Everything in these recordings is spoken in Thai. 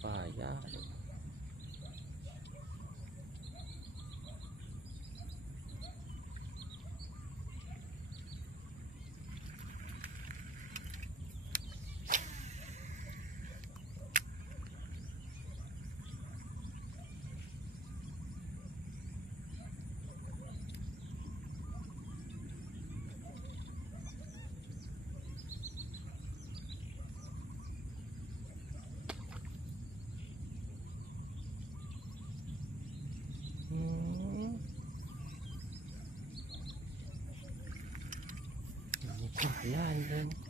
把呀。干啥呀你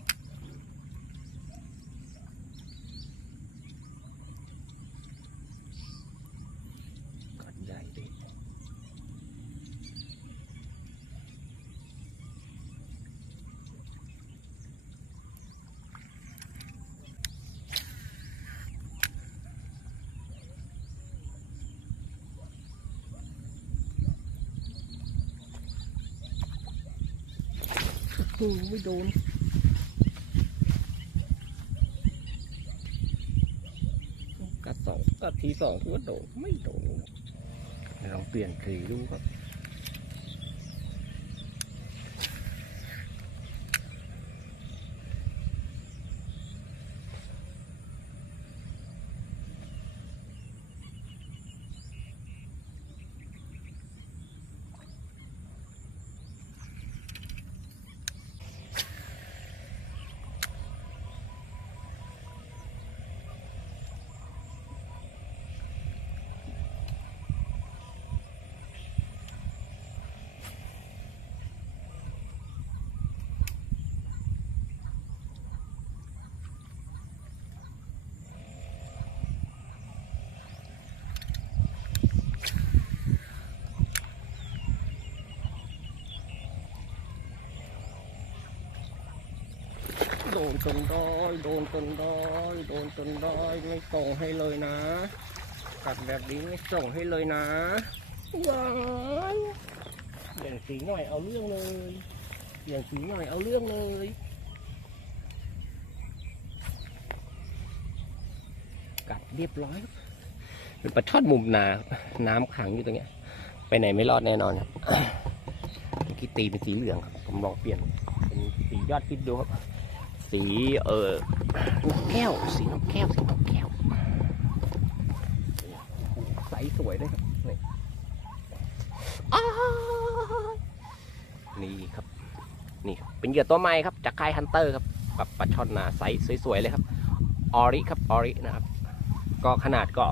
โอ้โหไม่โดนกัดสองกัดทีสองคือว่าโดนไม่โดนลองเปลี่ยนสีดูครับ ดนจนได้โดนจนได้โดนจนได้ไม่ส่งให้เลยนะกัดแบบนี้ไม่ส่งให้เลยนะว้ายเปลี่ยนสีหน่อยเอาเรื่องเลยเปลี่ยนสีหน่อยเอาเรื่องเลยกัดเรียบร้อยเป็นปลาช่อนมุมนาน้ำขังอยู่ตรงเนี้ย ไปไหนไม่รอดแน่นอนครับเมื่อกี้ตีเป็นสีเหลืองครับผมลองเปลี่ยนเป็นสียอดฮิตดูครับ สีเออนกแก้ว สีนกแก้ว สีนกแก้ว ใสสวยเลยครับ นี่นี่ครับ นี่ เป็นเหยื่อตัวใหม่ครับ จากค่ายฮันเตอร์ครับกับปลาช่อนนาใสสวยๆเลยครับ ออริครับ ออรินะครับ ก็ขนาดก็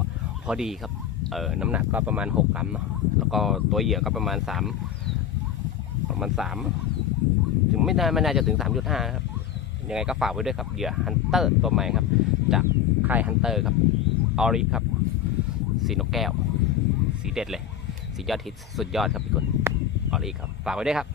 พอดีครับ เออน้ำหนักก็ประมาณ6กรัมเนาะ แล้วก็ตัวเหยื่อก็ประมาณ3ประมาณ3ถึงไม่น่าไม่น่าจะถึง 3.5 ครับ ยังไงก็ฝากไว้ด้วยครับเหยื่อฮันเตอร์ตัวใหม่ครับ จากค่ายฮันเตอร์ครับออริครับ สีนกแก้ว สีเด็ดเลย สียอดฮิตสุดยอดครับพี่คนออริครับ ฝากไว้ด้วยครับ